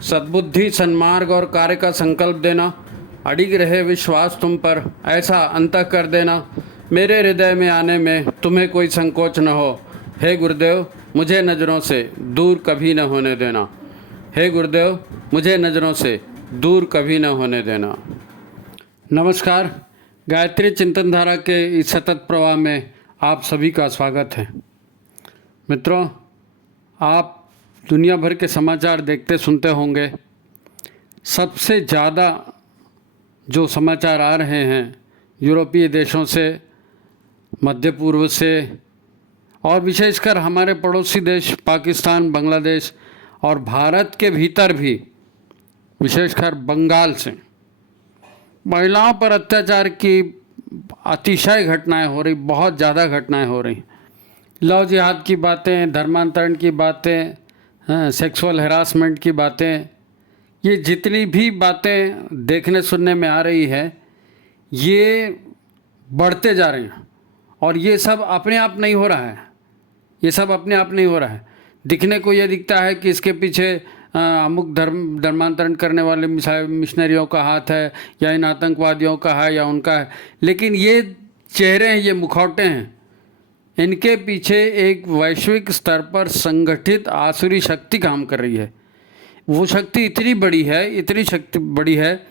सद्बुद्धि, सन्मार्ग और कार्य का संकल्प देना, अडिग रहे विश्वास तुम पर, ऐसा अंतः कर देना, मेरे हृदय में आने में तुम्हें कोई संकोच न हो। हे गुरुदेव, मुझे नज़रों से दूर कभी न होने देना। हे गुरुदेव, मुझे नज़रों से दूर कभी न होने देना। नमस्कार, गायत्री चिंतन धारा के इस सतत प्रवाह में आप सभी का स्वागत है। मित्रों, आप दुनिया भर के समाचार देखते सुनते होंगे। सबसे ज़्यादा जो समाचार आ रहे हैं यूरोपीय देशों से, मध्य पूर्व से और विशेषकर हमारे पड़ोसी देश पाकिस्तान, बांग्लादेश और भारत के भीतर भी विशेषकर बंगाल से महिलाओं पर अत्याचार की अतिशय घटनाएं हो रही, बहुत ज़्यादा घटनाएं हो रही। लव जिहाद की बातें, धर्मांतरण की बातें, सेक्सुअल हैरासमेंट की बातें, ये जितनी भी बातें देखने सुनने में आ रही है ये बढ़ते जा रही हैं। और ये सब अपने आप नहीं हो रहा है, ये सब अपने आप नहीं हो रहा है। दिखने को ये दिखता है कि इसके पीछे अमुक धर्मांतरण करने वाले मिशनरियों का हाथ है या इन आतंकवादियों का है या उनका है, लेकिन ये चेहरे हैं, ये मुखौटे हैं, इनके पीछे एक वैश्विक स्तर पर संगठित आसुरी शक्ति काम कर रही है। वो शक्ति इतनी बड़ी है, इतनी शक्ति बड़ी है,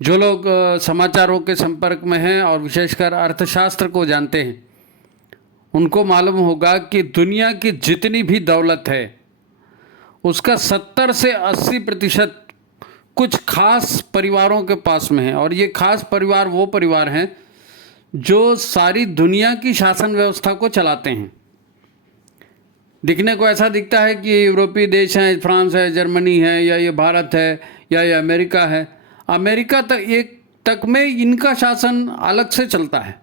जो लोग समाचारों के संपर्क में हैं और विशेषकर अर्थशास्त्र को जानते हैं उनको मालूम होगा कि दुनिया की जितनी भी दौलत है उसका 70 से 80% कुछ खास परिवारों के पास में है। और ये खास परिवार वो परिवार हैं जो सारी दुनिया की शासन व्यवस्था को चलाते हैं। दिखने को ऐसा दिखता है कि यूरोपीय देश हैं, फ्रांस है, जर्मनी है, या ये भारत है, या ये अमेरिका है। अमेरिका तक में इनका शासन अलग से चलता है।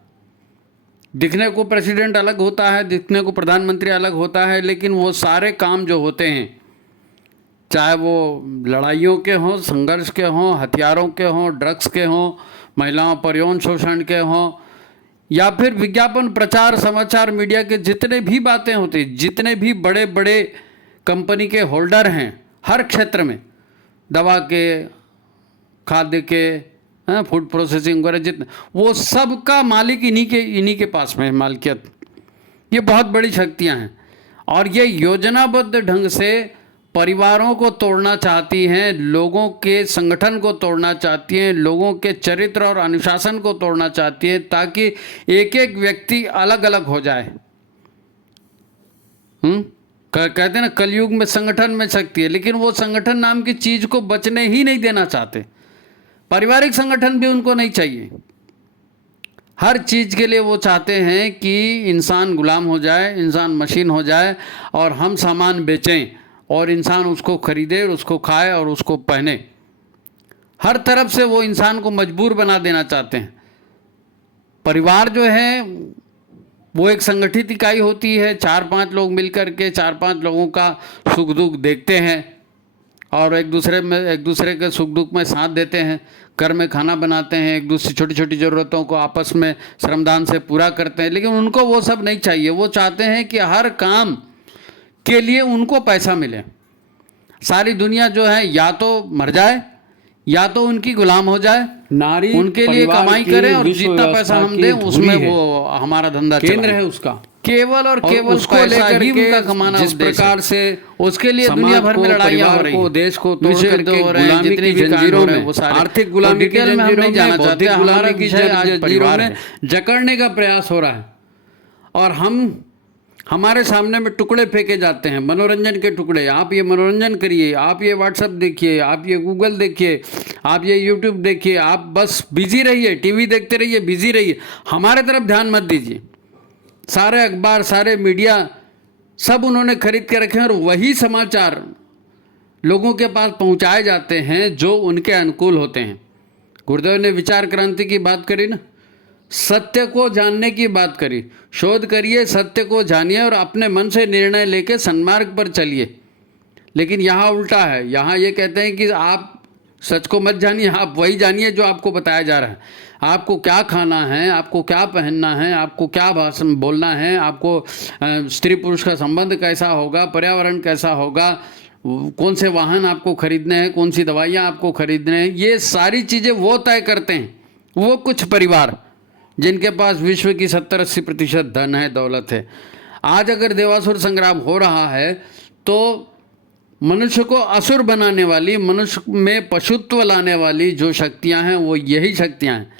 दिखने को प्रेसिडेंट अलग होता है, दिखने को प्रधानमंत्री अलग होता है, लेकिन वो सारे काम जो होते हैं, चाहे वो लड़ाइयों के हों, संघर्ष के हों, हथियारों के हों, ड्रग्स के हों, महिलाओं पर यौन शोषण के हों, या फिर विज्ञापन, प्रचार, समाचार, मीडिया के जितने भी बातें होती, जितने भी बड़े बड़े कंपनी के होल्डर हैं हर क्षेत्र में, दवा के, खाद्य के, फूड प्रोसेसिंग वगैरह, जितने, वो सब का मालिक इन्हीं के पास में है मालिकियत। ये बहुत बड़ी शक्तियां हैं और ये योजनाबद्ध ढंग से परिवारों को तोड़ना चाहती हैं, लोगों के संगठन को तोड़ना चाहती हैं, लोगों के चरित्र और अनुशासन को तोड़ना चाहती है, ताकि एक एक व्यक्ति अलग अलग हो जाए। कहते हैं ना, कलयुग में संगठन में शक्ति है, लेकिन वो संगठन नाम की चीज को बचने ही नहीं देना चाहते। पारिवारिक संगठन भी उनको नहीं चाहिए। हर चीज के लिए वो चाहते हैं कि इंसान गुलाम हो जाए, इंसान मशीन हो जाए और हम सामान बेचें और इंसान उसको खरीदे और उसको खाए और उसको पहने। हर तरफ से वो इंसान को मजबूर बना देना चाहते हैं। परिवार जो है वो एक संगठित इकाई होती है, 4-5 लोग मिलकर के 4-5 लोगों का सुख दुख देखते हैं और एक दूसरे के सुख दुख में साथ देते हैं, घर में खाना बनाते हैं, एक दूसरी छोटी छोटी ज़रूरतों को आपस में श्रमदान से पूरा करते हैं। लेकिन उनको वो सब नहीं चाहिए। वो चाहते हैं कि हर काम के लिए उनको पैसा मिले। सारी दुनिया जो है या तो मर जाए या तो उनकी गुलाम हो जाए, नारी उनके लिए कमाई करे और जितना पैसा हम दें उसमें वो हमारा धंधा केंद्र है उसका, केवल और केवल उसको लेकर ही उनका कमाना। जिस प्रकार से उसके लिए दुनिया भर में लड़ाइयाँ हो रही हैं, देश को तोड़ करके गुलामी की जंजीरों में, वो सारे आर्थिक गुलामी की जंजीरों में, बौद्धिक गुलामी की जंजीरों में जकड़ने का प्रयास हो रहा है। और हमारे सामने में टुकड़े फेंके जाते हैं, मनोरंजन के टुकड़े। आप ये मनोरंजन करिए, आप ये व्हाट्सएप देखिए, आप ये गूगल देखिए, आप ये यूट्यूब देखिए, आप बस बिजी रहिए, टीवी देखते रहिए, बिजी रहिए, हमारे तरफ ध्यान मत दीजिए। सारे अखबार, सारे मीडिया सब उन्होंने खरीद के रखे हैं और वही समाचार लोगों के पास पहुंचाए जाते हैं जो उनके अनुकूल होते हैं। गुरुदेव ने विचार क्रांति की बात करी ना, सत्य को जानने की बात करी। शोध करिए, सत्य को जानिए और अपने मन से निर्णय लेके सन्मार्ग पर चलिए। लेकिन यहाँ उल्टा है। यहाँ ये कहते हैं कि आप सच को मत जानिए, आप वही जानिए जो आपको बताया जा रहा है। आपको क्या खाना है, आपको क्या पहनना है, आपको क्या भाषण बोलना है, आपको स्त्री पुरुष का संबंध कैसा होगा, पर्यावरण कैसा होगा, कौन से वाहन आपको खरीदने हैं, कौन सी दवाइयाँ आपको खरीदने हैं, ये सारी चीज़ें वो तय करते हैं। वो कुछ परिवार जिनके पास विश्व की 70-80% धन है, दौलत है। आज अगर देवासुर संग्राम हो रहा है तो मनुष्य को असुर बनाने वाली, मनुष्य में पशुत्व लाने वाली जो शक्तियां हैं वो यही शक्तियां हैं।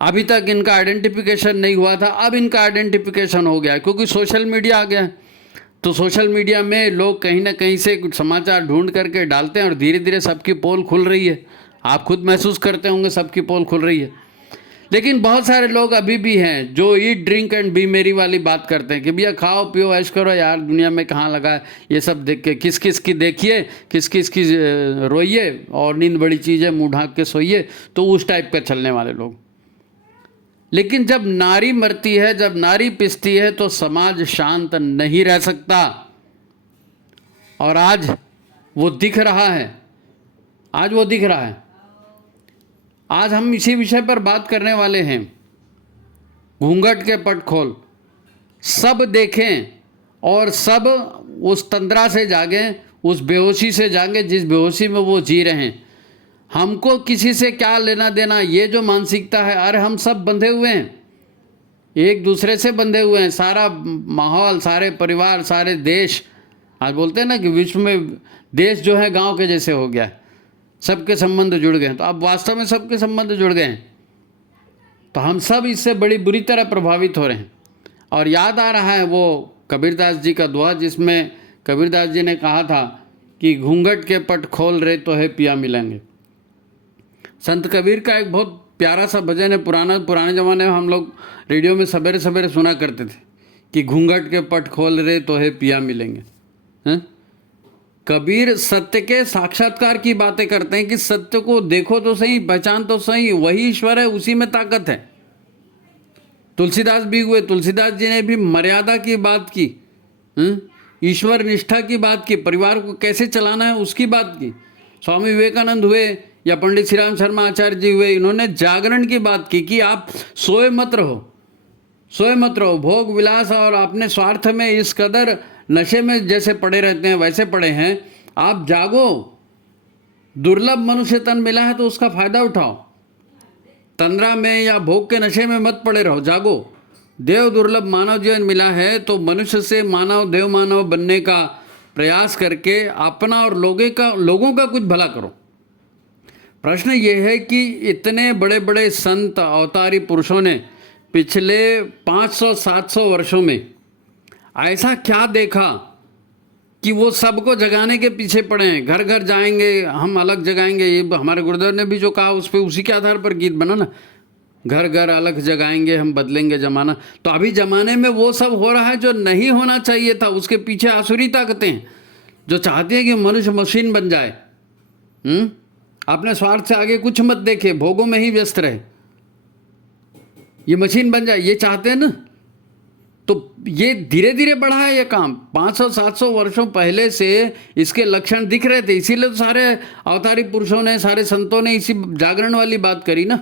अभी तक इनका आइडेंटिफिकेशन नहीं हुआ था, अब इनका आइडेंटिफिकेशन हो गया क्योंकि सोशल मीडिया आ गया है। तो सोशल मीडिया में लोग कहीं ना कहीं से कुछ समाचार ढूंढ करके डालते हैं और धीरे धीरे सबकी पोल खुल रही है। आप खुद महसूस करते होंगे सबकी पोल खुल रही है। लेकिन बहुत सारे लोग अभी भी हैं जो ईट ड्रिंक एंड बी मेरी वाली बात करते हैं कि भैया खाओ पियो ऐश करो यार, दुनिया में कहाँ लगा है ये सब देख के, किस किस की देखिए, किस किस की रोइए और नींद बड़ी चीज़ है, मुँह ढाँक के सोइए। तो उस टाइप के चलने वाले लोग। लेकिन जब नारी मरती है, जब नारी पिसती है तो समाज शांत नहीं रह सकता। और आज वो दिख रहा है, आज वो दिख रहा है। आज हम इसी विषय पर बात करने वाले हैं। घूंघट के पट खोल, सब देखें और सब उस तंद्रा से जागें, उस बेहोशी से जागें जिस बेहोशी में वो जी रहे हैं। हमको किसी से क्या लेना देना, ये जो मानसिकता है, अरे हम सब बंधे हुए हैं, एक दूसरे से बंधे हुए हैं। सारा माहौल, सारे परिवार, सारे देश, आज बोलते हैं ना कि विश्व में देश जो है गांव के जैसे हो गया है, सबके संबंध जुड़ गए हैं। तो अब वास्तव में सबके संबंध जुड़ गए हैं, तो हम सब इससे बड़ी बुरी तरह प्रभावित हो रहे हैं। और याद आ रहा है वो कबीरदास जी का दुआ, जिसमें कबीरदास जी ने कहा था कि घूंघट के पट खोल रे तो है पिया मिलेंगे। संत कबीर का एक बहुत प्यारा सा भजन है, पुराने ज़माने में हम लोग रेडियो में सवेरे सवेरे सुना करते थे कि घूंघट के पट खोल रे तो है पिया मिलेंगे। हैं? कबीर सत्य के साक्षात्कार की बातें करते हैं कि सत्य को देखो तो सही, पहचान तो सही, वही ईश्वर है, उसी में ताकत है। तुलसीदास भी हुए, तुलसीदास जी ने भी मर्यादा की बात की, ईश्वर निष्ठा की बात की, परिवार को कैसे चलाना है उसकी बात की। स्वामी विवेकानंद हुए या पंडित श्री राम शर्मा आचार्य जी हुए, इन्होंने जागरण की बात की कि आप सोए मत रहो, सोए मत रहो। भोग विलास और अपने स्वार्थ में इस कदर नशे में जैसे पड़े रहते हैं वैसे पड़े हैं, आप जागो। दुर्लभ मनुष्य तन मिला है तो उसका फायदा उठाओ। तंद्रा में या भोग के नशे में मत पड़े रहो, जागो। देव दुर्लभ मानव जीवन मिला है तो मनुष्य से मानव, देव मानव बनने का प्रयास करके अपना और लोगों का कुछ भला करो। प्रश्न ये है कि इतने बड़े बड़े संत अवतारी पुरुषों ने पिछले 500-700 वर्षों में ऐसा क्या देखा कि वो सबको जगाने के पीछे पड़े हैं। घर घर जाएंगे, हम अलग जगाएंगे, ये हमारे गुरुदेव ने भी जो कहा उस पर, उसी के आधार पर गीत बना ना, घर घर अलग जगाएंगे, हम बदलेंगे जमाना। तो अभी जमाने में वो सब हो रहा है जो नहीं होना चाहिए था। उसके पीछे आसुरी ताकतें हैं जो चाहती हैं कि मनुष्य मशीन बन जाए, अपने स्वार्थ से आगे कुछ मत देखे, भोगों में ही व्यस्त रहे, ये मशीन बन जाए, ये चाहते हैं ना। तो ये धीरे धीरे बढ़ा है ये काम। 500-700 वर्षों पहले से इसके लक्षण दिख रहे थे, इसीलिए तो सारे अवतारी पुरुषों ने, सारे संतों ने इसी जागरण वाली बात करी ना।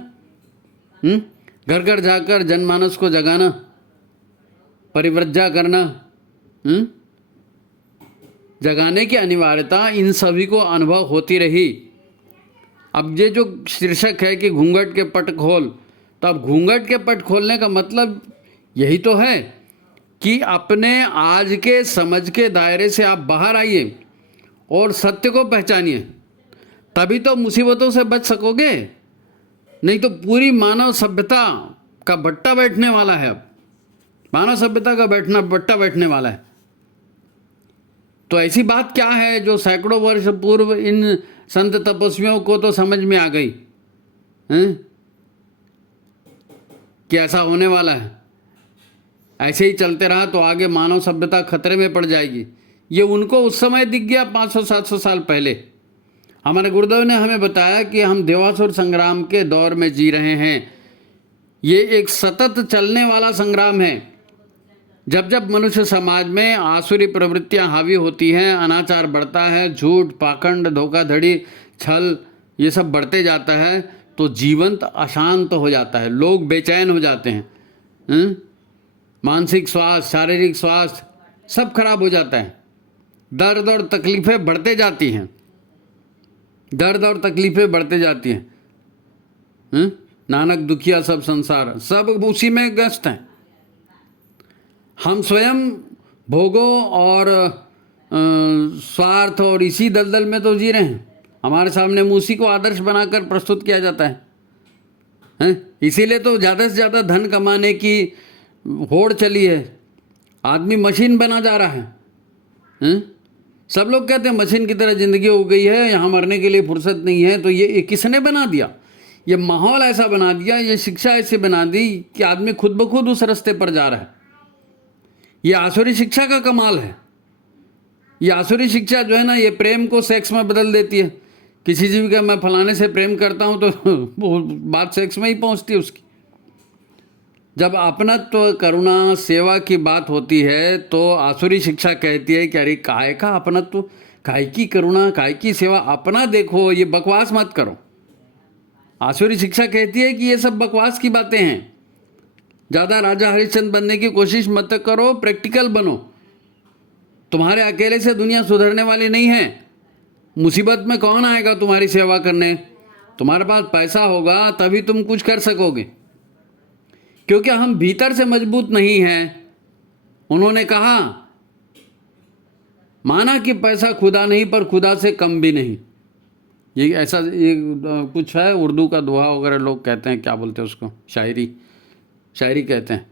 घर घर जाकर जनमानस को जगाना, परिव्रज्या करना, जगाने की अनिवार्यता इन सभी को अनुभव होती रही। अब ये जो शीर्षक है कि घूंघट के पट खोल, तो अब घूंघट के पट खोलने का मतलब यही तो है कि अपने आज के समझ के दायरे से आप बाहर आइए और सत्य को पहचानिए, तभी तो मुसीबतों से बच सकोगे। नहीं तो पूरी मानव सभ्यता का बट्टा बैठने वाला है। अब मानव सभ्यता का बट्टा बैठने वाला है। तो ऐसी बात क्या है जो सैकड़ों वर्ष पूर्व इन संत तपस्वियों को तो समझ में आ गई कि ऐसा होने वाला है, ऐसे ही चलते रहा तो आगे मानव सभ्यता खतरे में पड़ जाएगी। ये उनको उस समय दिख गया 500-700 साल पहले। हमारे गुरुदेव ने हमें बताया कि हम देवासुर संग्राम के दौर में जी रहे हैं। ये एक सतत चलने वाला संग्राम है। जब जब मनुष्य समाज में आसुरी प्रवृत्तियां हावी होती हैं, अनाचार बढ़ता है, झूठ, पाखंड, धोखाधड़ी, छल, ये सब बढ़ते जाता है, तो जीवन अशांत हो जाता है, लोग बेचैन हो जाते हैं, मानसिक स्वास्थ्य, शारीरिक स्वास्थ्य सब खराब हो जाता है। दर्द और तकलीफ़ें बढ़ते जाती हैं, दर्द और तकलीफ़ें बढ़ते जाती हैं। नानक दुखिया सब संसार, सब उसी में व्यस्त हैं। हम स्वयं भोगों और स्वार्थ और इसी दलदल में तो जी रहे हैं। हमारे सामने उसी को आदर्श बनाकर प्रस्तुत किया जाता है। इसीलिए तो ज़्यादा से ज़्यादा धन कमाने की होड़ चली है। आदमी मशीन बना जा रहा है। सब लोग कहते हैं मशीन की तरह ज़िंदगी हो गई है, यहाँ मरने के लिए फुर्सत नहीं है। तो ये किसने बना दिया? ये माहौल ऐसा बना दिया, ये शिक्षा ऐसे बना दी कि आदमी खुद ब खुद उस रास्ते पर जा रहा है। ये आसुरी शिक्षा का कमाल है। ये आसुरी शिक्षा जो है ना, ये प्रेम को सेक्स में बदल देती है। किसी जीव का मैं फलाने से प्रेम करता हूँ तो वो बात सेक्स में ही पहुँचती है उसकी। जब अपनत्व, करुणा, सेवा की बात होती है तो आसुरी शिक्षा कहती है कि अरे काय का अपनत्व, काय की करुणा, काय की सेवा, अपना देखो, ये बकवास मत करो। आसुरी शिक्षा कहती है कि ये सब बकवास की बातें हैं। ज़्यादा राजा हरिश्चंद्र बनने की कोशिश मत करो, प्रैक्टिकल बनो। तुम्हारे अकेले से दुनिया सुधरने वाली नहीं है। मुसीबत में कौन आएगा तुम्हारी सेवा करने? तुम्हारे पास पैसा होगा तभी तुम कुछ कर सकोगे, क्योंकि हम भीतर से मजबूत नहीं हैं। उन्होंने कहा, माना कि पैसा खुदा नहीं पर खुदा से कम भी नहीं। ये ऐसा ये कुछ है, उर्दू का दोहा वगैरह लोग कहते हैं, क्या बोलते हैं उसको, शायरी कहते हैं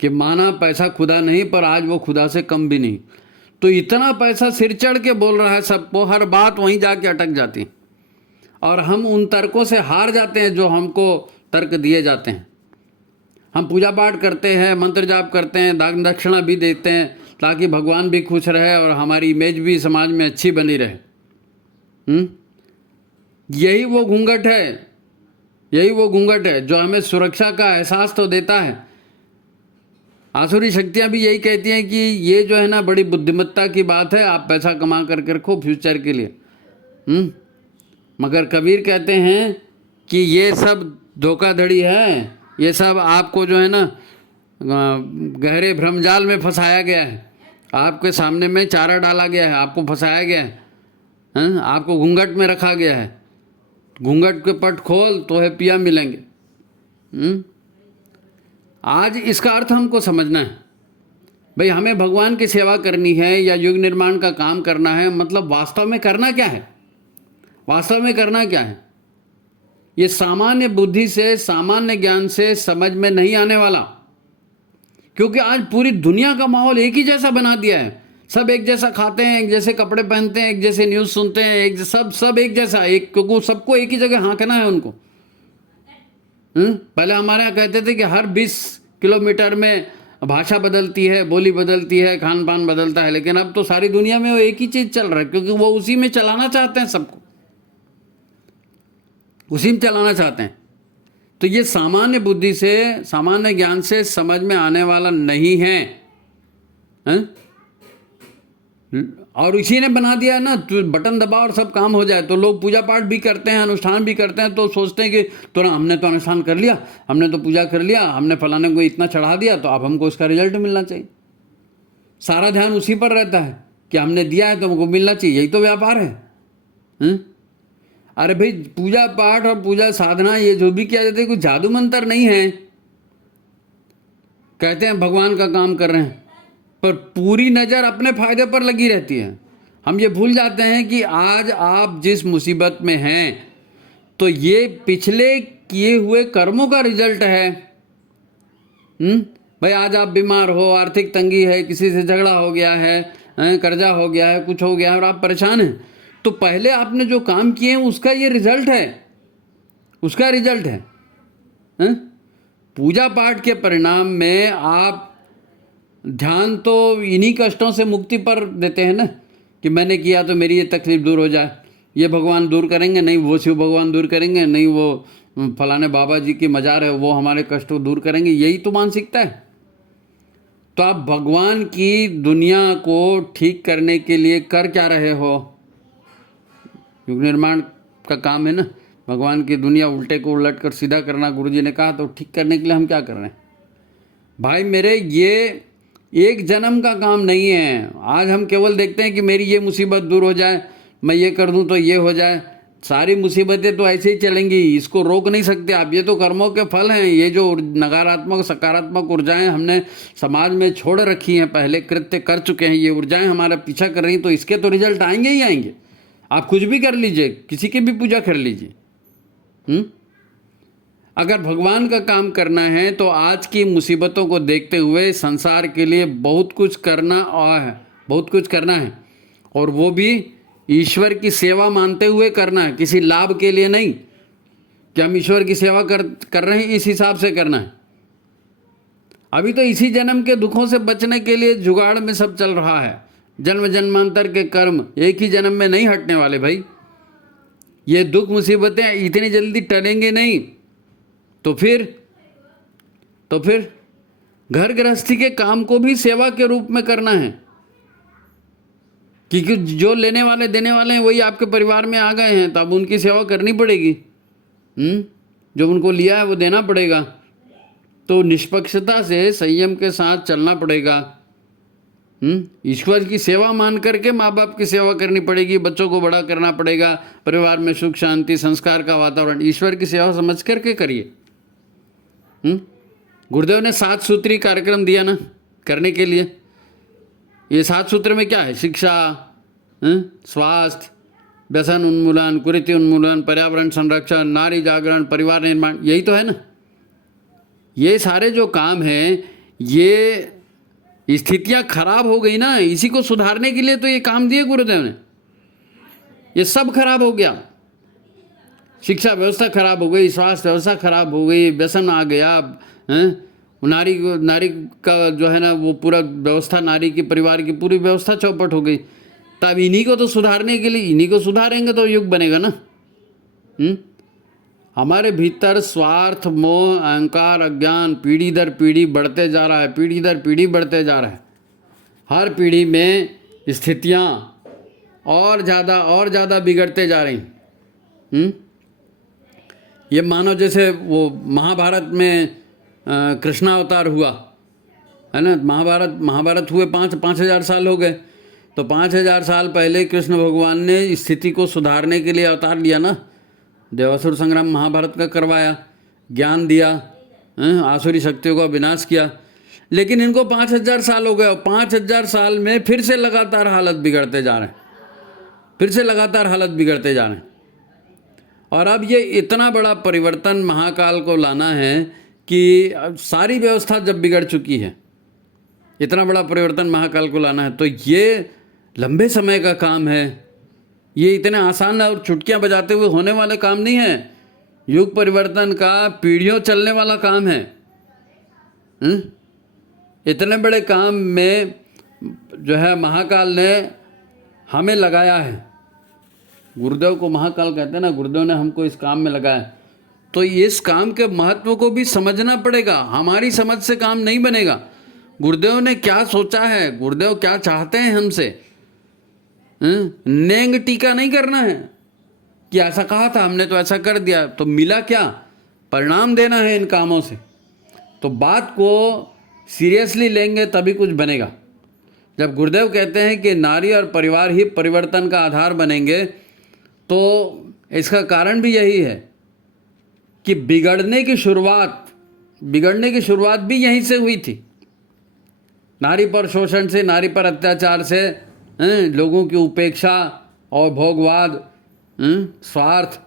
कि माना पैसा खुदा नहीं पर आज वो खुदा से कम भी नहीं। तो इतना पैसा सिर चढ़ के बोल रहा है सबको, हर बात वहीं जाके अटक जाती है और हम उन तर्कों से हार जाते हैं जो हमको तर्क दिए जाते हैं। हम पूजा पाठ करते हैं, मंत्र जाप करते हैं, दान दक्षिणा भी देते हैं ताकि भगवान भी खुश रहे और हमारी इमेज भी समाज में अच्छी बनी रहे। यही वो घूंघट है, यही वो घूंघट है जो हमें सुरक्षा का एहसास तो देता है। आसुरी शक्तियाँ भी यही कहती हैं कि ये जो है ना, बड़ी बुद्धिमत्ता की बात है, आप पैसा कमा करके रखो फ्यूचर के लिए। मगर कबीर कहते हैं कि ये सब धोखाधड़ी है, ये सब आपको जो है ना गहरे भ्रमजाल में फंसाया गया है। आपके सामने में चारा डाला गया है, आपको फंसाया गया है, आपको घूंघट में रखा गया है। घूंघट के पट खोल तो है पिया मिलेंगे। आज इसका अर्थ हमको समझना है। भाई हमें भगवान की सेवा करनी है या युग निर्माण का काम करना है, मतलब वास्तव में करना क्या है? वास्तव में करना क्या है? ये सामान्य बुद्धि से, सामान्य ज्ञान से समझ में नहीं आने वाला, क्योंकि आज पूरी दुनिया का माहौल एक ही जैसा बना दिया है। सब एक जैसा खाते हैं, एक जैसे कपड़े पहनते हैं, एक जैसे न्यूज़ सुनते हैं, सब एक जैसा, क्योंकि सबको एक ही जगह हाँकना है उनको। पहले हमारे यहाँ कहते थे कि हर 20 किलोमीटर में भाषा बदलती है, बोली बदलती है, खान पान बदलता है, लेकिन अब तो सारी दुनिया में वो एक ही चीज़ चल रहा है, क्योंकि वो उसी में चलाना चाहते हैं, सबको उसी में चलाना चाहते हैं। तो ये सामान्य बुद्धि से, सामान्य ज्ञान से समझ में आने वाला नहीं है। और इसी ने बना दिया है ना, तो बटन दबाओ और सब काम हो जाए। तो लोग पूजा पाठ भी करते हैं, अनुष्ठान भी करते हैं, तो सोचते हैं कि तो ना हमने तो अनुष्ठान कर लिया, हमने तो पूजा कर लिया, हमने फलाने को इतना चढ़ा दिया, तो अब हमको उसका रिजल्ट मिलना चाहिए। सारा ध्यान उसी पर रहता है कि हमने दिया है तो हमको मिलना चाहिए। यही तो व्यापार है। अरे भाई, पूजा पाठ और पूजा साधना ये जो भी किया जाता है, कोई जादू मंत्र नहीं है। कहते हैं भगवान का काम कर रहे हैं, पर पूरी नज़र अपने फायदे पर लगी रहती है। हम ये भूल जाते हैं कि आज आप जिस मुसीबत में हैं तो ये पिछले किए हुए कर्मों का रिजल्ट है। भाई आज आप बीमार हो, आर्थिक तंगी है, किसी से झगड़ा हो गया है, कर्जा हो गया है, कुछ हो गया है और आप परेशान हैं, तो पहले आपने जो काम किए हैं उसका ये रिजल्ट है, उसका रिजल्ट है। पूजा पाठ के परिणाम में आप ध्यान तो इन्हीं कष्टों से मुक्ति पर देते हैं ना, कि मैंने किया तो मेरी ये तकलीफ दूर हो जाए, ये भगवान दूर करेंगे, नहीं वो शिव भगवान दूर करेंगे, नहीं वो फलाने बाबा जी की मज़ार है वो हमारे कष्ट को दूर करेंगे। यही तो मानसिकता है। तो आप भगवान की दुनिया को ठीक करने के लिए कर क्या रहे हो? युग निर्माण का काम है ना, भगवान की दुनिया उल्टे को उलट कर सीधा करना। गुरुजी ने कहा, तो ठीक करने के लिए हम क्या कर रहे हैं? भाई मेरे, ये एक जन्म का काम नहीं है। आज हम केवल देखते हैं कि मेरी ये मुसीबत दूर हो जाए, मैं ये कर दूं तो ये हो जाए। सारी मुसीबतें तो ऐसे ही चलेंगी, इसको रोक नहीं सकते आप। ये तो कर्मों के फल हैं। ये जो नकारात्मक सकारात्मक ऊर्जाएं हमने समाज में छोड़ रखी हैं, पहले कृत्य कर चुके हैं, ये ऊर्जाएं हमारा पीछा कर रही, तो इसके तो रिजल्ट आएंगे ही आएंगे। आप कुछ भी कर लीजिए, किसी की भी पूजा कर लीजिए। अगर भगवान का काम करना है तो आज की मुसीबतों को देखते हुए संसार के लिए बहुत कुछ करना है, और वो भी ईश्वर की सेवा मानते हुए करना है, किसी लाभ के लिए नहीं कि हम ईश्वर की सेवा कर रहे हैं, इस हिसाब से करना है। अभी तो इसी जन्म के दुखों से बचने के लिए जुगाड़ में सब चल रहा है। जन्म जन्मांतर के कर्म एक ही जन्म में नहीं हटने वाले भाई। ये दुख मुसीबतें इतनी जल्दी टलेंगे नहीं। तो फिर घर गृहस्थी के काम को भी सेवा के रूप में करना है, क्योंकि जो लेने वाले देने वाले हैं वही आपके परिवार में आ गए हैं, तो अब उनकी सेवा करनी पड़ेगी। जो उनको लिया है वो देना पड़ेगा। तो निष्पक्षता से संयम के साथ चलना पड़ेगा। ईश्वर की सेवा मान करके माँ बाप की सेवा करनी पड़ेगी, बच्चों को बड़ा करना पड़ेगा, परिवार में सुख शांति संस्कार का वातावरण ईश्वर की सेवा समझ करके करिए। गुरुदेव ने 7 सूत्री कार्यक्रम दिया ना करने के लिए। ये 7 सूत्र में क्या है? शिक्षा, स्वास्थ्य, व्यसन उन्मूलन, कुरीति उन्मूलन, पर्यावरण संरक्षण, नारी जागरण, परिवार निर्माण, यही तो है ना। ये सारे जो काम हैं, ये स्थितियां खराब हो गई ना, इसी को सुधारने के लिए तो ये काम दिए गुरुदेव ने। ये सब खराब हो गया, शिक्षा व्यवस्था खराब हो गई, स्वास्थ्य व्यवस्था खराब हो गई, व्यसन आ गया, नारी का जो है ना वो पूरा व्यवस्था, नारी की परिवार की पूरी व्यवस्था चौपट हो गई। तब इन्हीं को तो सुधारने के लिए, इन्हीं को सुधारेंगे तो युग बनेगा ना। हमारे भीतर स्वार्थ, मोह, अहंकार, अज्ञान पीढ़ी दर पीढ़ी बढ़ते जा रहा है, पीढ़ी दर पीढ़ी बढ़ते जा रहा है। हर पीढ़ी में स्थितियाँ और ज़्यादा बिगड़ते जा रही। ये मानो जैसे वो महाभारत में कृष्णावतार हुआ है ना। महाभारत हुए 5,000 साल हो गए, तो 5,000 साल पहले कृष्ण भगवान ने स्थिति को सुधारने के लिए अवतार लिया ना। देवासुर संग्राम महाभारत का करवाया, ज्ञान दिया, आसुरी शक्तियों का विनाश किया। लेकिन इनको 5,000 साल हो गए, और 5,000 साल में फिर से लगातार हालत बिगड़ते जा रहे हैं, और अब ये इतना बड़ा परिवर्तन महाकाल को लाना है कि सारी व्यवस्था जब बिगड़ चुकी है, इतना बड़ा परिवर्तन महाकाल को लाना है, तो ये लंबे समय का काम है। ये इतने आसान और चुटकियां बजाते हुए होने वाले काम नहीं है। युग परिवर्तन का पीढ़ियों चलने वाला काम है। इतने बड़े काम में जो है महाकाल ने हमें लगाया है। गुरुदेव को महाकाल कहते हैं ना, गुरुदेव ने हमको इस काम में लगाया। तो इस काम के महत्व को भी समझना पड़ेगा। हमारी समझ से काम नहीं बनेगा। गुरुदेव ने क्या सोचा है, गुरुदेव क्या चाहते हैं हमसे, नेंग टीका नहीं करना है कि ऐसा कहा था हमने तो ऐसा कर दिया, तो मिला क्या, परिणाम देना है इन कामों से। तो बात को सीरियसली लेंगे तभी कुछ बनेगा। जब गुरुदेव कहते हैं कि नारी और परिवार ही परिवर्तन का आधार बनेंगे, तो इसका कारण भी यही है कि बिगड़ने की शुरुआत भी यहीं से हुई थी। नारी पर शोषण से, नारी पर अत्याचार से, लोगों की उपेक्षा और भोगवाद, स्वार्थ,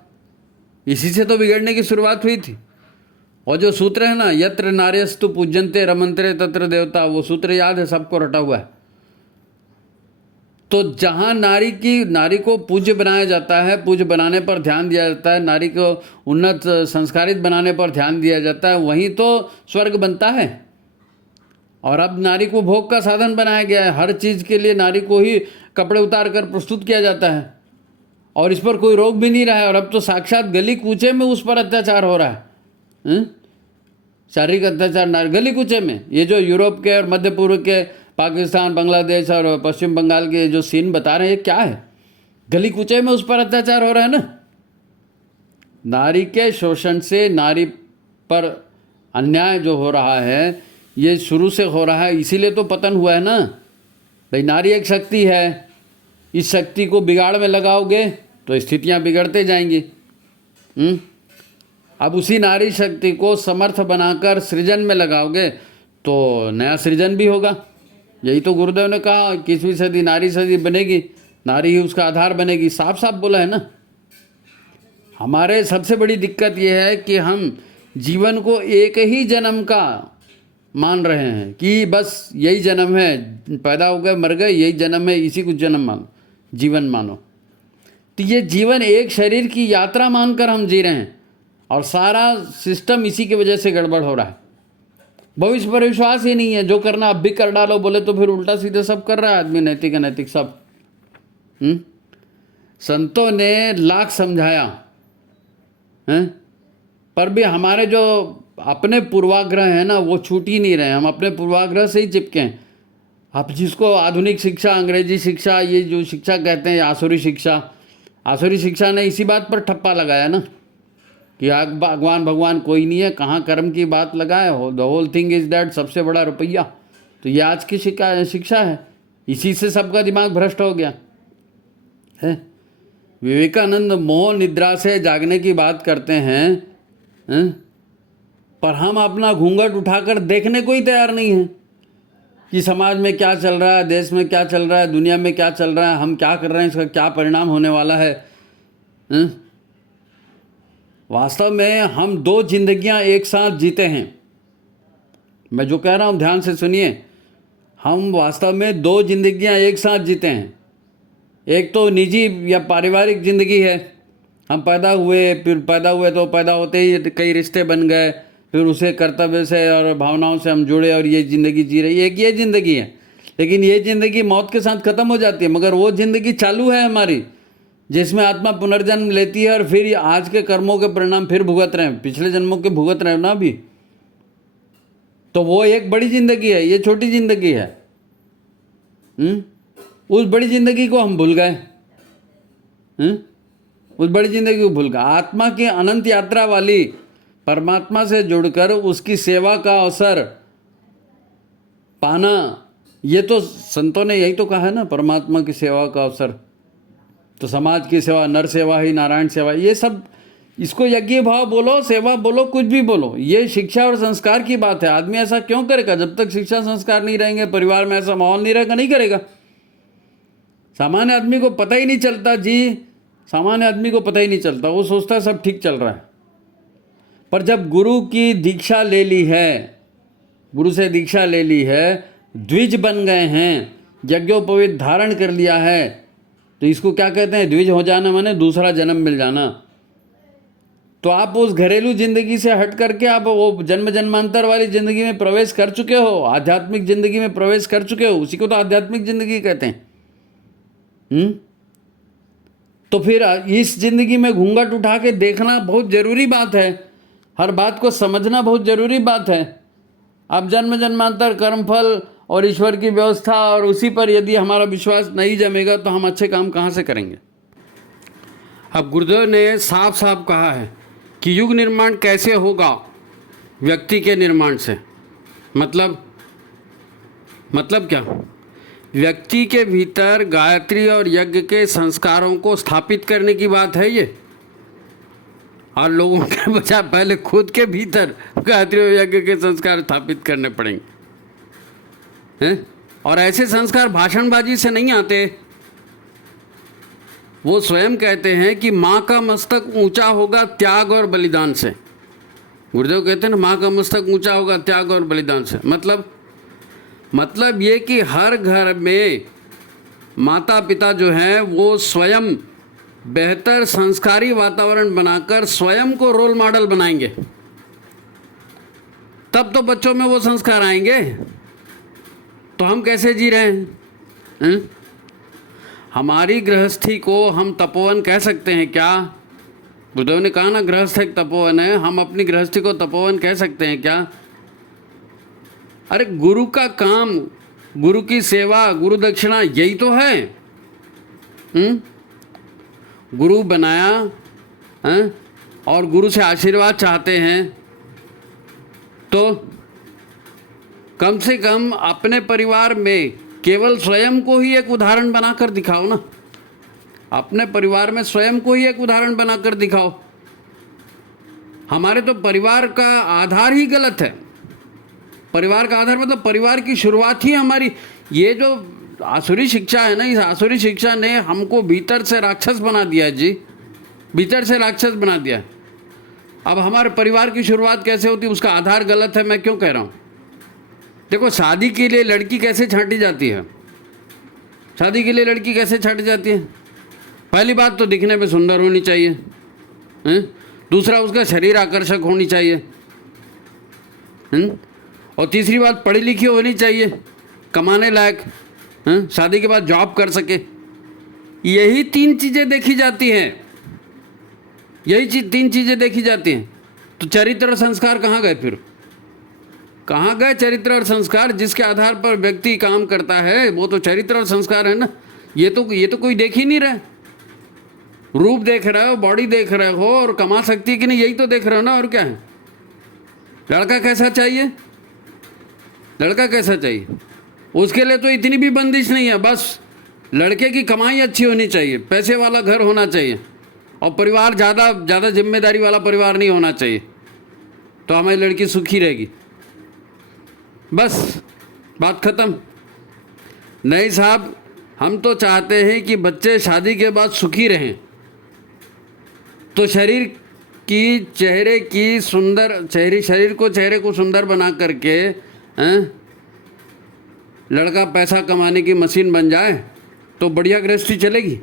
इसी से तो बिगड़ने की शुरुआत हुई थी। और जो सूत्र है ना, यत्र नार्यस्तु पूज्यन्ते रमन्ते तत्र देवता, वो सूत्र याद है, सबको रटा हुआ है। तो जहाँ नारी को पूज्य बनाया जाता है, पूज्य बनाने पर ध्यान दिया जाता है, नारी को उन्नत संस्कारित बनाने पर ध्यान दिया जाता है, वहीं तो स्वर्ग बनता है। और अब नारी को भोग का साधन बनाया गया है। हर चीज़ के लिए नारी को ही कपड़े उतार कर प्रस्तुत किया जाता है, और इस पर कोई रोक भी नहीं रहा है। और अब तो साक्षात गली कूचे में उस पर अत्याचार हो रहा है, शारीरिक अत्याचार गली कूचे में। ये जो यूरोप के और मध्य पूर्व के, पाकिस्तान, बांग्लादेश और पश्चिम बंगाल के जो सीन बता रहे हैं, ये क्या है? गली कूचे में उस पर अत्याचार हो रहा है ना। नारी के शोषण से, नारी पर अन्याय जो हो रहा है, ये शुरू से हो रहा है, इसीलिए तो पतन हुआ है ना भाई। नारी एक शक्ति है, इस शक्ति को बिगाड़ में लगाओगे तो स्थितियां बिगड़ते जाएंगी। अब उसी नारी शक्ति को समर्थ बनाकर सृजन में लगाओगे तो नया सृजन भी होगा। यही तो गुरुदेव ने कहा 21वीं सदी नारी सदी बनेगी, नारी ही उसका आधार बनेगी, साफ साफ बोला है ना। हमारे सबसे बड़ी दिक्कत यह है कि हम जीवन को एक ही जन्म का मान रहे हैं कि बस यही जन्म है, पैदा हो गए मर गए, यही जन्म है, इसी को जन्म मानो, जीवन मानो। तो ये जीवन एक शरीर की यात्रा मानकर हम जी रहे हैं और सारा सिस्टम इसी की वजह से गड़बड़ हो रहा है। भविष्य पर विश्वास ही नहीं है, जो करना अब भी कर डालो बोले तो फिर उल्टा सीधे सब कर रहा है आदमी, नैतिक अनैतिक सब। संतों ने लाख समझाया हैं, पर भी हमारे जो अपने पूर्वाग्रह हैं ना वो छूट ही नहीं रहे, हम अपने पूर्वाग्रह से ही चिपके हैं। आप जिसको आधुनिक शिक्षा, अंग्रेजी शिक्षा, ये जो शिक्षा कहते हैं आसुरी शिक्षा, आसुरी शिक्षा ने इसी बात पर ठप्पा लगाया ना कि भगवान कोई नहीं है, कहाँ कर्म की बात लगाए हो, the whole thing is that, सबसे बड़ा रुपया। तो ये आज की शिक्षा है, इसी से सबका दिमाग भ्रष्ट हो गया है। विवेकानंद मोह निद्रा से जागने की बात करते हैं, पर हम अपना घूंघट उठाकर देखने को ही तैयार नहीं है कि समाज में क्या चल रहा है, देश में क्या चल रहा है, दुनिया में क्या चल रहा है, हम क्या कर रहे हैं, इसका क्या परिणाम होने वाला है। वास्तव में हम दो जिंदगियां एक साथ जीते हैं। मैं जो कह रहा हूं ध्यान से सुनिए, हम वास्तव में दो जिंदगियां एक साथ जीते हैं। एक तो निजी या पारिवारिक जिंदगी है, हम पैदा हुए तो पैदा होते ही कई रिश्ते बन गए, फिर उसे कर्तव्य से और भावनाओं से हम जुड़े और ये ज़िंदगी जी रही है, एक ये ज़िंदगी है। लेकिन ये ज़िंदगी मौत के साथ ख़त्म हो जाती है, मगर वो ज़िंदगी चालू है हमारी, जिसमें आत्मा पुनर्जन्म लेती है और फिर आज के कर्मों के परिणाम फिर भुगत रहे हैं, पिछले जन्मों के भुगत रहे हैं ना अभी। तो वो एक बड़ी ज़िंदगी है, ये छोटी ज़िंदगी है। उस बड़ी ज़िंदगी को हम भूल गए, उस बड़ी ज़िंदगी को भूल गए। आत्मा की अनंत यात्रा वाली परमात्मा से जुड़कर उसकी सेवा का अवसर पाना, ये तो संतों ने यही तो कहा है ना, परमात्मा की सेवा का अवसर। तो समाज की सेवा, नर सेवा ही नारायण सेवा, ये सब, इसको यज्ञ भाव बोलो, सेवा बोलो, कुछ भी बोलो, ये शिक्षा और संस्कार की बात है। आदमी ऐसा क्यों करेगा? जब तक शिक्षा संस्कार नहीं रहेंगे, परिवार में ऐसा माहौल नहीं रहेगा, नहीं करेगा। सामान्य आदमी को पता ही नहीं चलता जी, सामान्य आदमी को पता ही नहीं चलता, वो सोचता है सब ठीक चल रहा है। पर जब गुरु की दीक्षा ले ली है, गुरु से दीक्षा ले ली है, द्विज बन गए हैं, यज्ञोपवीत धारण कर लिया है, तो इसको क्या कहते हैं? द्विज हो जाना माने दूसरा जन्म मिल जाना। तो आप उस घरेलू जिंदगी से हट करके आप वो जन्म जन्मांतर वाली जिंदगी में प्रवेश कर चुके हो, आध्यात्मिक जिंदगी में प्रवेश कर चुके हो, उसी को तो आध्यात्मिक जिंदगी कहते हैं। तो फिर इस जिंदगी में घूंघट उठा के देखना बहुत जरूरी बात है, हर बात को समझना बहुत जरूरी बात है। अब जन्म जन्मांतर कर्मफल और ईश्वर की व्यवस्था और उसी पर यदि हमारा विश्वास नहीं जमेगा तो हम अच्छे काम कहाँ से करेंगे? अब गुरुदेव ने साफ साफ कहा है कि युग निर्माण कैसे होगा? व्यक्ति के निर्माण से। मतलब क्या? व्यक्ति के भीतर गायत्री और यज्ञ के संस्कारों को स्थापित करने की बात है ये, और लोगों के बजाय पहले खुद के भीतर गायत्री और यज्ञ के संस्कार स्थापित करने पड़ेंगे हैं? और ऐसे संस्कार भाषणबाजी से नहीं आते। वो स्वयं कहते हैं कि माँ का मस्तक ऊंचा होगा त्याग और बलिदान से। गुरुदेव कहते हैं ना, माँ का मस्तक ऊंचा होगा त्याग और बलिदान से। मतलब ये कि हर घर में माता पिता जो हैं वो स्वयं बेहतर संस्कारी वातावरण बनाकर स्वयं को रोल मॉडल बनाएंगे, तब तो बच्चों में वो संस्कार आएंगे। तो हम कैसे जी रहे हैं? हमारी गृहस्थी को हम तपोवन कह सकते हैं क्या? गुरुदेव ने कहा ना, गृहस्थ एक तपोवन है, हम अपनी गृहस्थी को तपोवन कह सकते हैं क्या? अरे गुरु का काम, गुरु की सेवा, गुरु दक्षिणा, यही तो है। गुरु बनाया हैं और गुरु से आशीर्वाद चाहते हैं, तो कम से कम अपने परिवार में केवल स्वयं को ही एक उदाहरण बनाकर दिखाओ ना। अपने परिवार में स्वयं को ही एक उदाहरण बनाकर दिखाओ। हमारे तो परिवार का आधार ही गलत है। परिवार का आधार मतलब परिवार की शुरुआत ही हमारी, ये जो आसुरी शिक्षा है ना, इस आसुरी शिक्षा ने हमको भीतर से राक्षस बना दिया है जी, भीतर से राक्षस बना दिया है। अब हमारे परिवार की शुरुआत कैसे होती है, उसका आधार गलत है। मैं क्यों कह रहा हूँ, देखो शादी के लिए लड़की कैसे छांटी जाती है, शादी के लिए लड़की कैसे छांटी जाती है। पहली बात तो दिखने में सुंदर होनी चाहिए, हैं? दूसरा उसका शरीर आकर्षक होनी चाहिए, और तीसरी बात पढ़ी लिखी होनी चाहिए, कमाने लायक, हैं? शादी के बाद जॉब कर सके। यही 3 चीज़ें देखी जाती हैं, यही 3 चीज़ें देखी जाती हैं। तो चरित्र और संस्कार कहाँ गए फिर, कहाँ गए चरित्र और संस्कार? जिसके आधार पर व्यक्ति काम करता है वो तो चरित्र और संस्कार है ना। ये तो कोई देख ही नहीं रहा। रूप देख रहे हो, बॉडी देख रहे हो, और कमा सकती है कि नहीं यही तो देख रहे हो ना, और क्या है। लड़का कैसा चाहिए, लड़का कैसा चाहिए, उसके लिए तो इतनी भी बंदिश नहीं है। बस लड़के की कमाई अच्छी होनी चाहिए, पैसे वाला घर होना चाहिए, और परिवार ज़्यादा जिम्मेदारी वाला परिवार नहीं होना चाहिए, तो हमारी लड़की सुखी रहेगी। बस बात ख़त्म। नहीं साहब, हम तो चाहते हैं कि बच्चे शादी के बाद सुखी रहें। तो शरीर को सुंदर बना करके लड़का पैसा कमाने की मशीन बन जाए तो बढ़िया गृहस्थी चलेगी।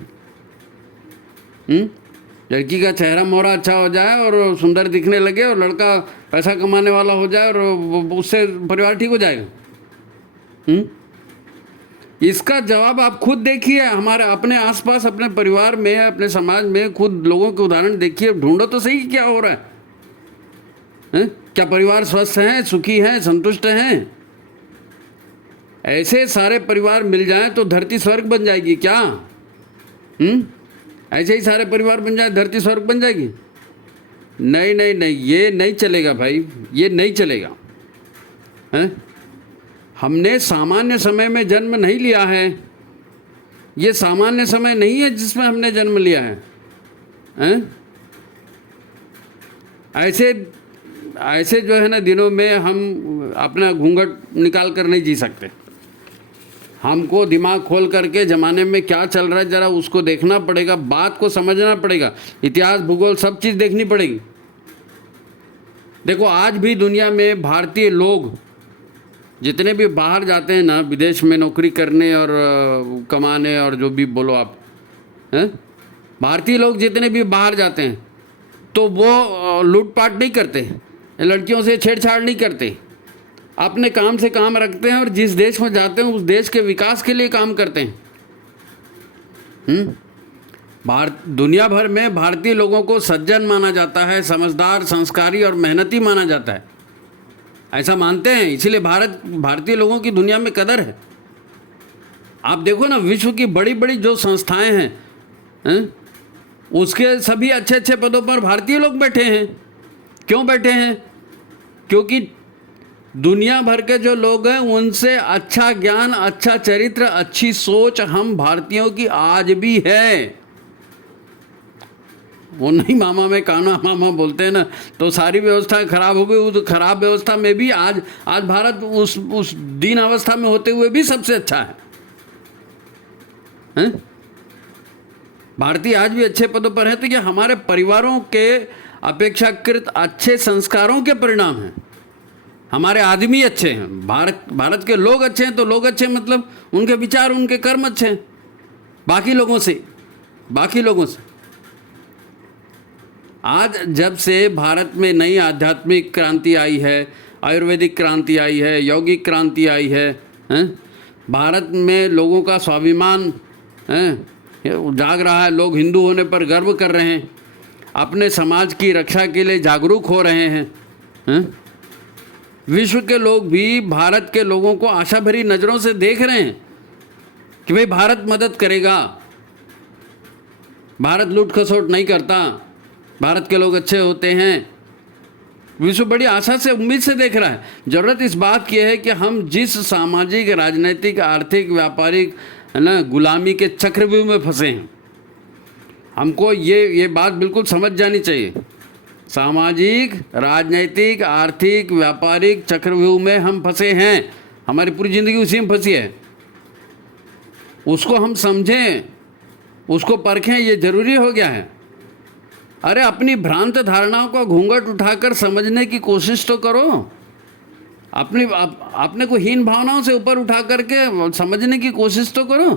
लड़की का चेहरा मोहरा अच्छा हो जाए और सुंदर दिखने लगे, और लड़का पैसा कमाने वाला हो जाए, और उससे परिवार ठीक हो जाएगा। इसका जवाब आप खुद देखिए, हमारे अपने आसपास, अपने परिवार में, अपने समाज में खुद लोगों के उदाहरण देखिए, ढूंढो तो सही क्या हो रहा है। क्या परिवार स्वस्थ हैं, सुखी हैं, संतुष्ट हैं? ऐसे सारे परिवार मिल जाएं तो धरती स्वर्ग बन जाएगी क्या? ऐसे ही सारे परिवार बन जाए धरती स्वर्ग बन जाएगी? नहीं नहीं नहीं, ये नहीं चलेगा भाई, ये नहीं चलेगा। हैं? हमने सामान्य समय में जन्म नहीं लिया है, ये सामान्य समय नहीं है जिसमें हमने जन्म लिया है। हैं? ऐसे जो है ना दिनों में हम अपना घूंघट निकाल कर नहीं जी सकते। हमको दिमाग खोल करके ज़माने में क्या चल रहा है ज़रा उसको देखना पड़ेगा, बात को समझना पड़ेगा, इतिहास भूगोल सब चीज़ देखनी पड़ेगी। देखो आज भी दुनिया में भारतीय लोग जितने भी बाहर जाते हैं ना, विदेश में नौकरी करने और कमाने और जो भी बोलो आप, हैं? भारतीय लोग जितने भी बाहर जाते हैं तो वो लूटपाट नहीं करते, लड़कियों से छेड़छाड़ नहीं करते, अपने काम से काम रखते हैं, और जिस देश में जाते हैं उस देश के विकास के लिए काम करते हैं। दुनिया भर में भारतीय लोगों को सज्जन माना जाता है, समझदार, संस्कारी और मेहनती माना जाता है, ऐसा मानते हैं। इसीलिए भारतीय लोगों की दुनिया में कदर है। आप देखो ना, विश्व की बड़ी बड़ी जो संस्थाएं हैं, उसके सभी अच्छे अच्छे पदों पर भारतीय लोग बैठे हैं। क्यों बैठे हैं? क्योंकि दुनिया भर के जो लोग हैं उनसे अच्छा ज्ञान, अच्छा चरित्र, अच्छी सोच हम भारतीयों की आज भी है। वो नहीं मामा में काना मामा बोलते हैं ना, तो सारी व्यवस्था खराब हो गई। उस खराब व्यवस्था में भी आज भारत उस दीन अवस्था में होते हुए भी सबसे अच्छा है, हैं? भारतीय आज भी अच्छे पदों पर है, तो ये हमारे परिवारों के अपेक्षाकृत अच्छे संस्कारों के परिणाम हैं। हमारे आदमी अच्छे हैं, भारत के लोग अच्छे हैं, तो लोग अच्छे मतलब उनके विचार, उनके कर्म अच्छे हैं बाकी लोगों से। आज जब से भारत में नई आध्यात्मिक क्रांति आई है, आयुर्वेदिक क्रांति आई है, यौगिक क्रांति आई है, भारत में लोगों का स्वाभिमान जाग रहा है, लोग हिंदू होने पर गर्व कर रहे हैं, अपने समाज की रक्षा के लिए जागरूक हो रहे हैं। विश्व के लोग भी भारत के लोगों को आशा भरी नज़रों से देख रहे हैं कि भाई भारत मदद करेगा, भारत लूट खसोट नहीं करता, भारत के लोग अच्छे होते हैं, विश्व बड़ी आशा से, उम्मीद से देख रहा है। ज़रूरत इस बात की है कि हम जिस सामाजिक, राजनीतिक, आर्थिक, व्यापारिक, है ना, गुलामी के चक्रव्यूह में फंसे हैं, हमको ये बात बिल्कुल समझ जानी चाहिए। सामाजिक, राजनीतिक, आर्थिक, व्यापारिक चक्रव्यूह में हम फंसे हैं। हमारी पूरी ज़िंदगी उसी में फंसी है। उसको हम समझें, उसको परखें, ये ज़रूरी हो गया है। अरे अपनी भ्रांत धारणाओं का घूंघट उठाकर समझने की कोशिश तो करो। अपने को हीन भावनाओं से ऊपर उठा करके समझने की कोशिश तो करो।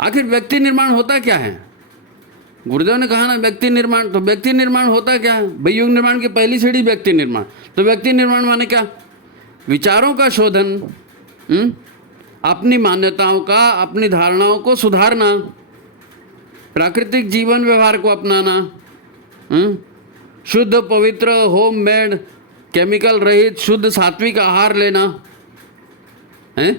आखिर व्यक्ति निर्माण होता क्या है? गुरुदेव ने कहा ना व्यक्ति निर्माण, तो व्यक्ति निर्माण होता क्या है भाई? युग निर्माण की पहली सीढ़ी व्यक्ति निर्माण। तो व्यक्ति निर्माण माने क्या? विचारों का शोधन, अपनी मान्यताओं का, अपनी धारणाओं को सुधारना, प्राकृतिक जीवन व्यवहार को अपनाना, शुद्ध पवित्र होम मेड केमिकल रहित शुद्ध सात्विक आहार लेना है,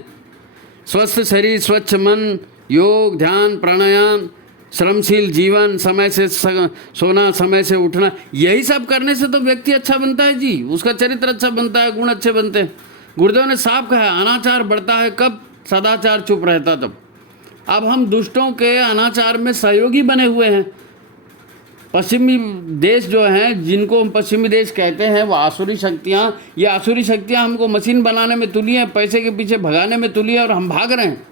स्वस्थ शरीर, स्वच्छ मन, योग, ध्यान, प्राणायाम, श्रमशील जीवन, समय से सोना, समय से उठना, यही सब करने से तो व्यक्ति अच्छा बनता है जी। उसका चरित्र अच्छा बनता है, गुण अच्छे बनते हैं। गुरुदेव ने साफ कहा है, अनाचार बढ़ता है कब? सदाचार चुप रहता तब। अब हम दुष्टों के अनाचार में सहयोगी बने हुए हैं। पश्चिमी देश जो हैं, जिनको हम पश्चिमी देश कहते हैं, वो आसुरी शक्तियाँ, ये आसुरी शक्तियाँ हमको मशीन बनाने में तुली हैं, पैसे के पीछे भगाने में तुली हैं, और हम भाग रहे हैं।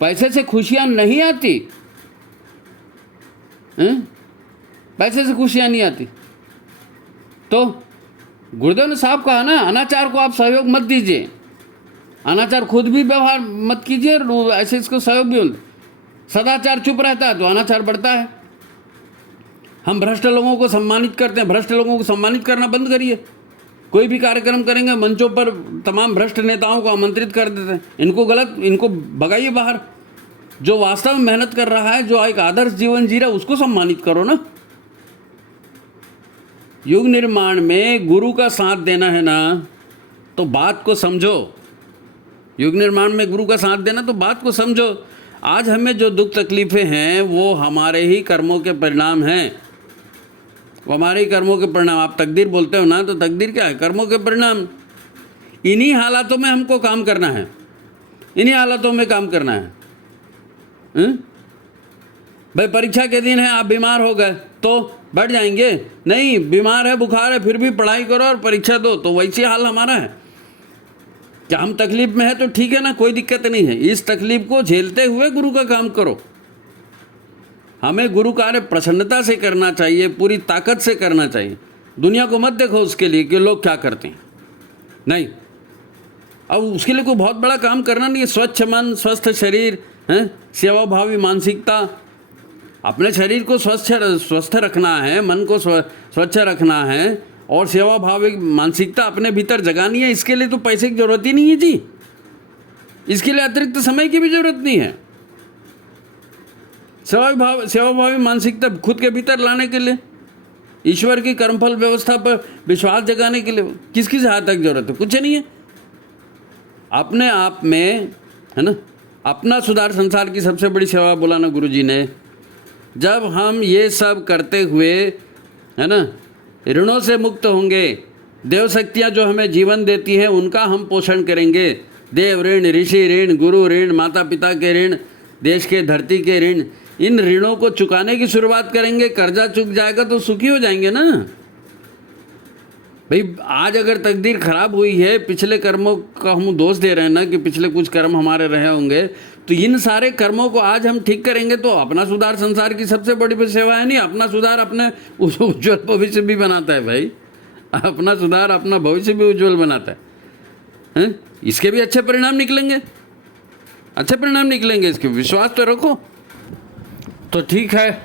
पैसे से खुशियाँ नहीं आती, पैसे से खुशियाँ नहीं आती। तो गुरुदेव ने साफ कहा ना, अनाचार को आप सहयोग मत दीजिए, अनाचार खुद भी व्यवहार मत कीजिए और ऐसे इसको सहयोग भी मत। सदाचार चुप रहता है तो अनाचार बढ़ता है। हम भ्रष्ट लोगों को सम्मानित करते हैं, भ्रष्ट लोगों को सम्मानित करना बंद करिए। कोई भी कार्यक्रम करेंगे, मंचों पर तमाम भ्रष्ट नेताओं को आमंत्रित कर देते हैं। इनको गलत, इनको भगाइए बाहर। जो वास्तव में मेहनत कर रहा है, जो एक आदर्श जीवन जी रहा है, उसको सम्मानित करो ना। युग निर्माण में गुरु का साथ देना है ना, तो बात को समझो। युग निर्माण में गुरु का साथ देना, तो बात को समझो। आज हमें जो दुख तकलीफ़ें हैं वो हमारे ही कर्मों के परिणाम हैं, वो हमारे ही कर्मों के परिणाम। आप तकदीर बोलते हो ना, तो तकदीर क्या है? कर्मों के परिणाम। इन्हीं हालातों में हमको काम करना है, इन्हीं हालातों में काम करना है। भाई परीक्षा के दिन है, आप बीमार हो गए तो बैठ जाएंगे? नहीं, बीमार है, बुखार है, फिर भी पढ़ाई करो और परीक्षा दो। तो वैसी हाल हमारा है। क्या हम तकलीफ में है तो ठीक है ना, कोई दिक्कत नहीं है। इस तकलीफ को झेलते हुए गुरु का काम करो। हमें गुरु कार्य प्रसन्नता से करना चाहिए, पूरी ताकत से करना चाहिए। दुनिया को मत देखो उसके लिए कि लोग क्या करते हैं, नहीं। अब उसके लिए कोई बहुत बड़ा काम करना नहीं है। स्वच्छ मन, स्वस्थ शरीर, सेवाभावी मानसिकता, अपने शरीर को स्वस्थ रखना है, मन को स्वच्छ रखना है, और सेवाभावी मानसिकता अपने भीतर जगानी है। इसके लिए तो पैसे की जरूरत ही नहीं है जी, इसके लिए अतिरिक्त समय की भी जरूरत नहीं है। सेवाभावी मानसिकता खुद के भीतर लाने के लिए, ईश्वर की कर्मफल व्यवस्था पर विश्वास जगाने के लिए किस किस हाथ तक जरूरत है? कुछ नहीं है। अपने आप में, है ना, अपना सुधार संसार की सबसे बड़ी सेवा बोला ना गुरु जी ने। जब हम ये सब करते हुए, है ना, ऋणों से मुक्त होंगे, देव शक्तियाँ जो हमें जीवन देती हैं उनका हम पोषण करेंगे। देव ऋण, ऋषि ऋण, गुरु ऋण, माता पिता के ऋण, देश के धरती के ऋण, इन ऋणों को चुकाने की शुरुआत करेंगे। कर्जा चुक जाएगा तो सुखी हो जाएंगे ना भाई। आज अगर तकदीर खराब हुई है, पिछले कर्मों का हम दोष दे रहे हैं ना कि पिछले कुछ कर्म हमारे रहे होंगे, तो इन सारे कर्मों को आज हम ठीक करेंगे तो अपना सुधार संसार की सबसे बड़ी सेवा है। नहीं, अपना सुधार अपने उज्जवल भविष्य भी बनाता है भाई। अपना सुधार अपना भविष्य भी उज्जवल बनाता है। इसके भी अच्छे परिणाम निकलेंगे, अच्छे परिणाम निकलेंगे, इसके विश्वास तो रखो। तो ठीक है,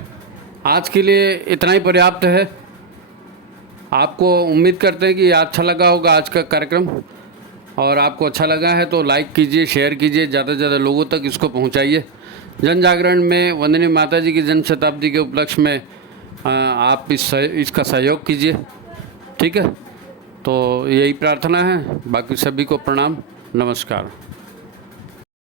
आज के लिए इतना ही पर्याप्त है। आपको उम्मीद करते हैं कि अच्छा लगा होगा आज का कार्यक्रम, और आपको अच्छा लगा है तो लाइक कीजिए, शेयर कीजिए, ज़्यादा से ज़्यादा लोगों तक इसको पहुंचाइए। जन जागरण में वंदनीय माता जी की जन्म शताब्दी के उपलक्ष्य में आप इसका सहयोग कीजिए। ठीक है, तो यही प्रार्थना है। बाकी सभी को प्रणाम, नमस्कार।